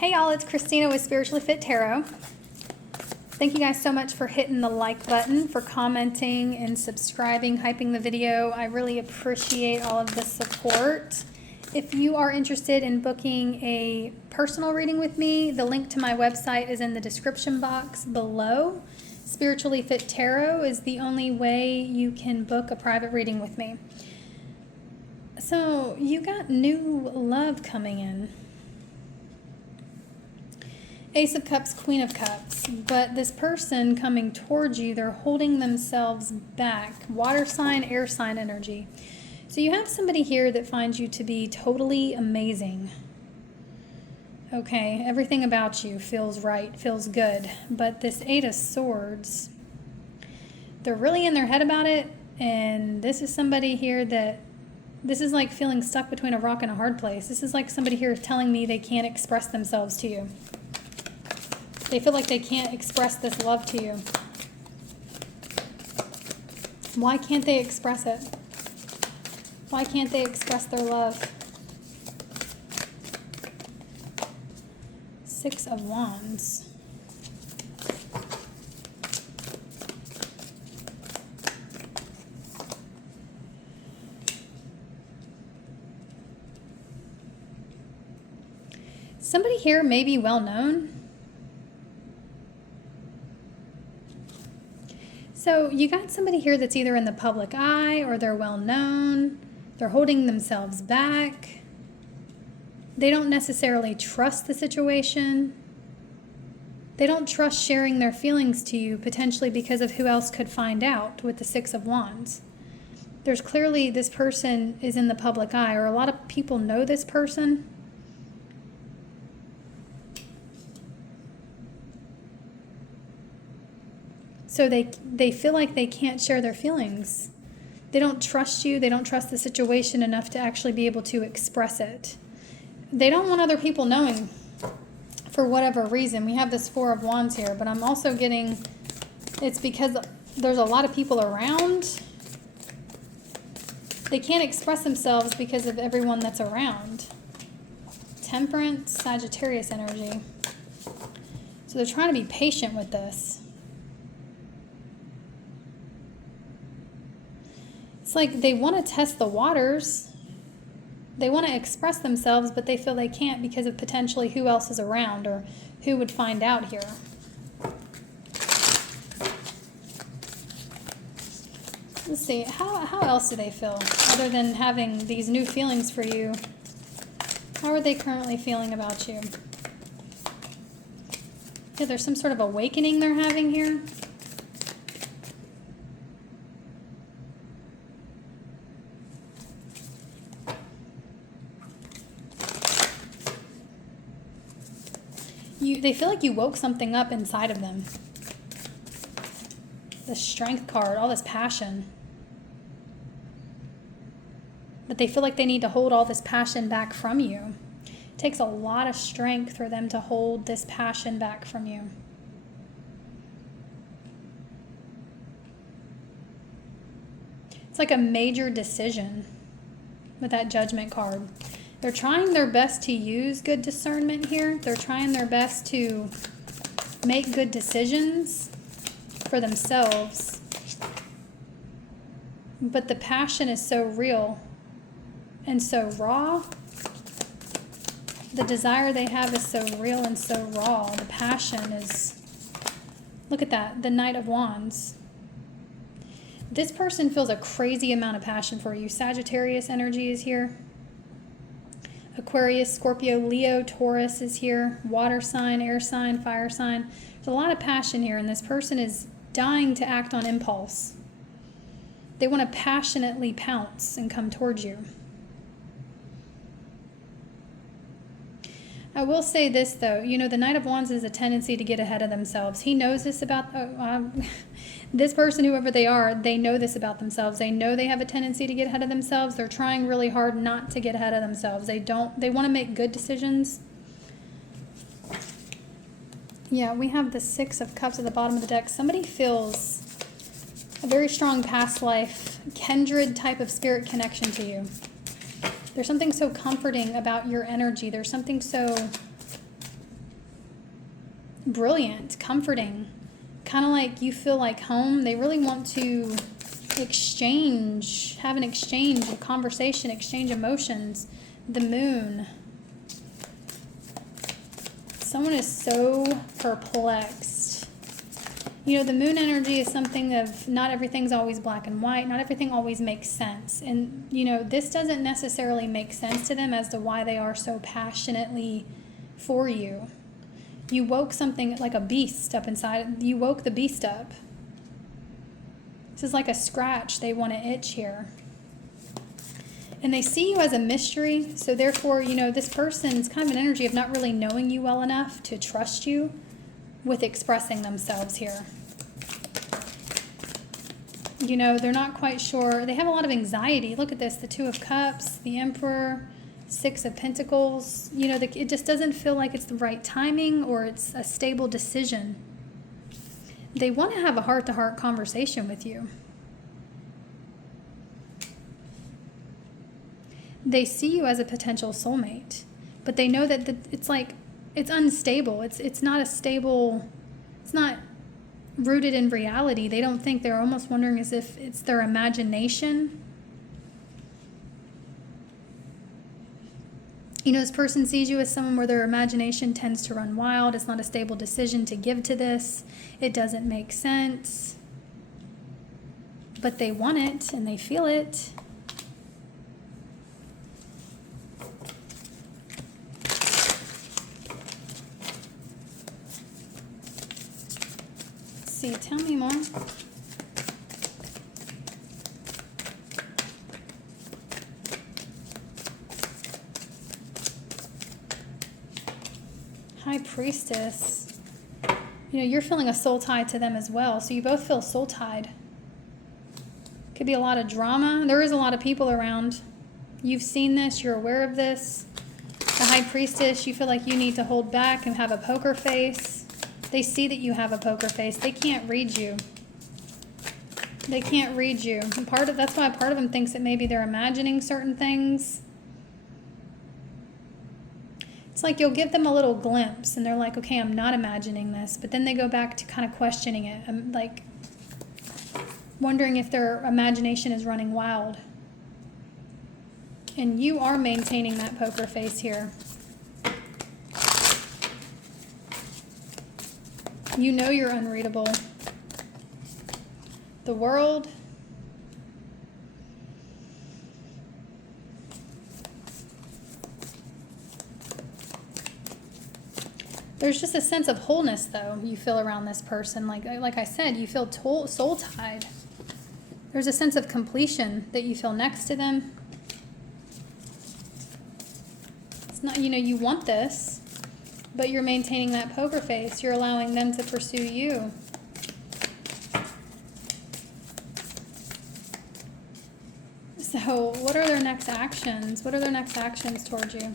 Hey y'all, it's Christina with Spiritually Fit Tarot. Thank you guys so much for hitting the like button, for commenting and subscribing, hyping the video. I really appreciate all of the support. If you are interested in booking a personal reading with me, the link to my website is in the description box below. Spiritually Fit Tarot is the only way you can book a private reading with me. So you got new love coming in. Ace of Cups, Queen of Cups. But this person coming towards you, they're holding themselves back. Water sign, air sign energy. So you have somebody here that finds you to be totally amazing. Okay, everything about you feels right, feels good. But this Eight of Swords, they're really in their head about it. And this is somebody here that, this is like feeling stuck between a rock and a hard place. This is like somebody here telling me they can't express themselves to you. They feel like they can't express this love to you. Why can't they express it? Why can't they express their love? Six of Wands. Somebody here may be well known. So you got somebody here that's either in the public eye or they're well known. They're holding themselves back. They don't necessarily trust the situation. They don't trust sharing their feelings to you, potentially because of who else could find out with the Six of Wands. There's clearly this person is in the public eye, or a lot of people know this person. So they feel like they can't share their feelings. They don't trust you. They don't trust the situation enough to actually be able to express it. They don't want other people knowing for whatever reason. We have this Four of Wands here, but I'm also getting it's because there's a lot of people around. They can't express themselves because of everyone that's around. Temperance, Sagittarius energy. So they're trying to be patient with this. It's like they want to test the waters. They want to express themselves, but they feel they can't because of potentially who else is around or who would find out here. Let's see, how else do they feel other than having these new feelings for you? How are they currently feeling about you? Yeah, there's some sort of awakening they're having here. They feel like you woke something up inside of them. The Strength card, all this passion. But they feel like they need to hold all this passion back from you. It takes a lot of strength for them to hold this passion back from you. It's like a major decision with that Judgment card. They're trying their best to use good discernment here. They're trying their best to make good decisions for themselves. But the passion is so real and so raw. The desire they have is so real and so raw. The passion is, look at that, the Knight of Wands. This person feels a crazy amount of passion for you. Sagittarius energy is here. Aquarius, Scorpio, Leo, Taurus is here. Water sign, air sign, fire sign. There's a lot of passion here, and this person is dying to act on impulse. They want to passionately pounce and come towards you. I will say this, though. You know, the Knight of Wands is a tendency to get ahead of themselves. He knows this about this person, whoever they are. They know this about themselves. They know they have a tendency to get ahead of themselves. They're trying really hard not to get ahead of themselves. They want to make good decisions. Yeah, we have the Six of Cups at the bottom of the deck. Somebody feels a very strong past life, kindred type of spirit connection to you. There's something so comforting about your energy. There's something so brilliant, comforting, kind of like you feel like home. They really want to exchange, have an exchange, a conversation, exchange emotions. The moon. Someone is so perplexed. You know, the moon energy is something of not everything's always black and white. Not everything always makes sense. And, you know, this doesn't necessarily make sense to them as to why they are so passionately for you. You woke something like a beast up inside. You woke the beast up. This is like a scratch. They want to itch here. And they see you as a mystery. So therefore, you know, this person's kind of an energy of not really knowing you well enough to trust you with expressing themselves here. You know, they're not quite sure. They have a lot of anxiety. Look at this, the Two of Cups, the Emperor, Six of Pentacles. You know, it just doesn't feel like it's the right timing or it's a stable decision. They want to have a heart-to-heart conversation with you. They see you as a potential soulmate, but they know that it's like, it's unstable. It's not a stable, it's not rooted in reality. They don't think, they're almost wondering as if it's their imagination. You know, this person sees you as someone where their imagination tends to run wild. It's not a stable decision to give to this. It doesn't make sense. But they want it and they feel it. Let's see, tell me more. High Priestess. You know, you're feeling a soul tie to them as well. So you both feel soul tied. Could be a lot of drama. There is a lot of people around. You've seen this. You're aware of this. The High Priestess, you feel like you need to hold back and have a poker face. They see that you have a poker face. They can't read you. They can't read you. And that's why part of them thinks that maybe they're imagining certain things. It's like you'll give them a little glimpse and they're like, okay, I'm not imagining this. But then they go back to kind of questioning it. I'm like wondering if their imagination is running wild. And you are maintaining that poker face here. You know you're unreadable. The World. There's just a sense of wholeness, though, you feel around this person. Like I said, you feel soul-tied. There's a sense of completion that you feel next to them. It's not, you know, you want this, but you're maintaining that poker face. You're allowing them to pursue you. So what are their next actions? What are their next actions towards you?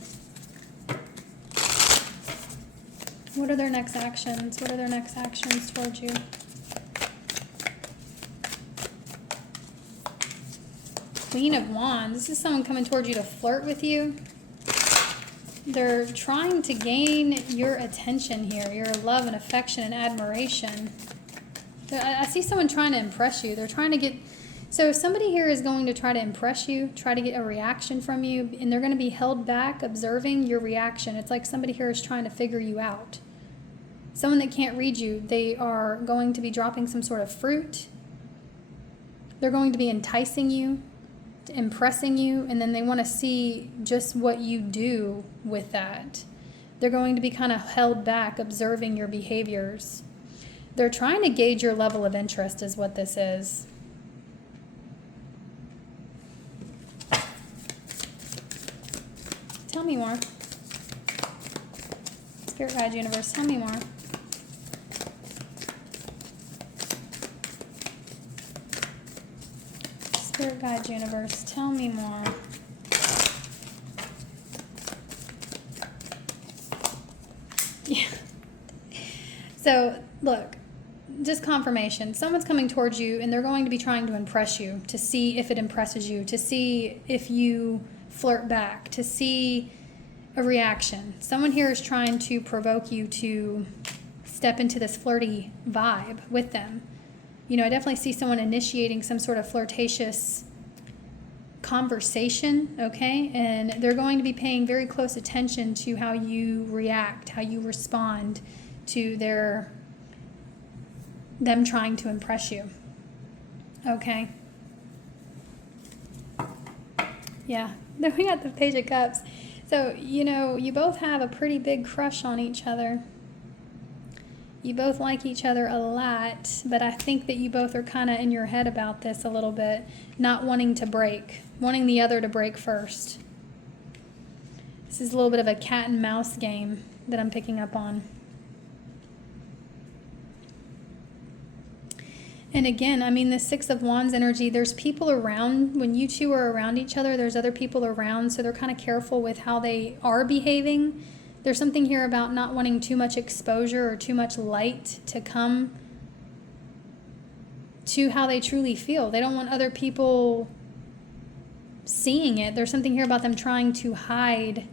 What are their next actions? What are their next actions towards you? Queen of Wands. This is someone coming towards you to flirt with you. They're trying to gain your attention here, your love and affection and admiration. I see someone trying to impress you. They're trying to get... So somebody here is going to try to impress you, try to get a reaction from you, and they're going to be held back observing your reaction. It's like somebody here is trying to figure you out. Someone that can't read you, they are going to be dropping some sort of fruit. They're going to be enticing you, impressing you, and then they want to see just what you do with that. They're going to be kind of held back observing your behaviors. They're trying to gauge your level of interest is what this is. Tell me more. Spirit Guide Universe, tell me more. Spirit Guide Universe, tell me more. Yeah. So, look, just confirmation. Someone's coming towards you and they're going to be trying to impress you, to see if it impresses you, to see if you flirt back, to see a reaction. Someone here is trying to provoke you to step into this flirty vibe with them. You know, I definitely see someone initiating some sort of flirtatious conversation, okay? And they're going to be paying very close attention to how you react, how you respond to them trying to impress you, okay? Yeah, then we got the Page of Cups. So, you know, you both have a pretty big crush on each other. You both like each other a lot, but I think that you both are kind of in your head about this a little bit, not wanting to break, wanting the other to break first. This is a little bit of a cat and mouse game that I'm picking up on. And again, I mean, the Six of Wands energy, there's people around. When you two are around each other, there's other people around, so they're kind of careful with how they are behaving. There's something here about not wanting too much exposure or too much light to come to how they truly feel. They don't want other people seeing it. There's something here about them trying to hide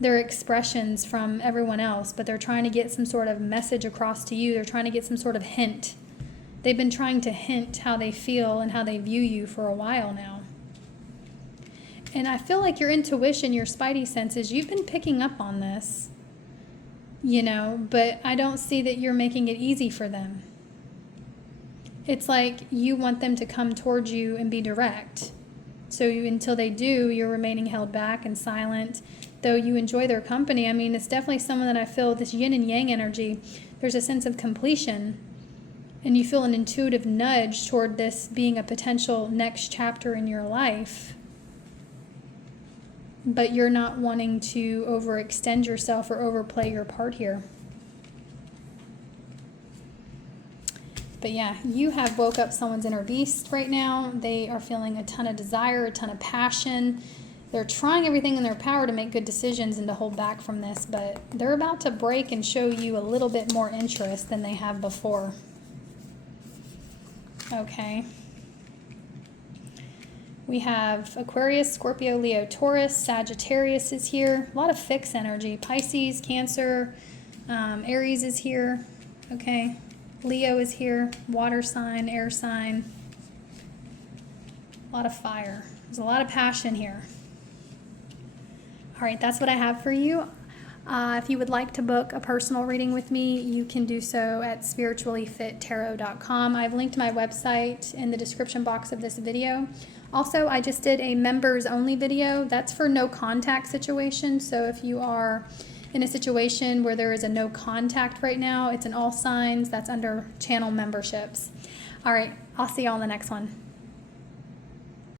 their expressions from everyone else, but they're trying to get some sort of message across to you. They're trying to get some sort of hint. They've been trying to hint how they feel and how they view you for a while now. And I feel like your intuition, your spidey senses, you've been picking up on this, you know, but I don't see that you're making it easy for them. It's like you want them to come towards you and be direct. So until they do, you're remaining held back and silent, though you enjoy their company. I mean, it's definitely someone that I feel, this yin and yang energy, there's a sense of completion. And you feel an intuitive nudge toward this being a potential next chapter in your life. But you're not wanting to overextend yourself or overplay your part here. But yeah, you have woke up someone's inner beast right now. They are feeling a ton of desire, a ton of passion. They're trying everything in their power to make good decisions and to hold back from this, but they're about to break and show you a little bit more interest than they have before. Okay. We have Aquarius, Scorpio, Leo, Taurus, Sagittarius is here. A lot of fixed energy. Pisces, Cancer, Aries is here. Okay. Leo is here. Water sign, air sign. A lot of fire. There's a lot of passion here. All right, that's what I have for you. If you would like to book a personal reading with me, you can do so at spirituallyfittarot.com. I've linked my website in the description box of this video. Also, I just did a members only video. That's for no contact situation. So if you are in a situation where there is a no contact right now, it's in all signs. That's under channel memberships. All right, I'll see you all in the next one.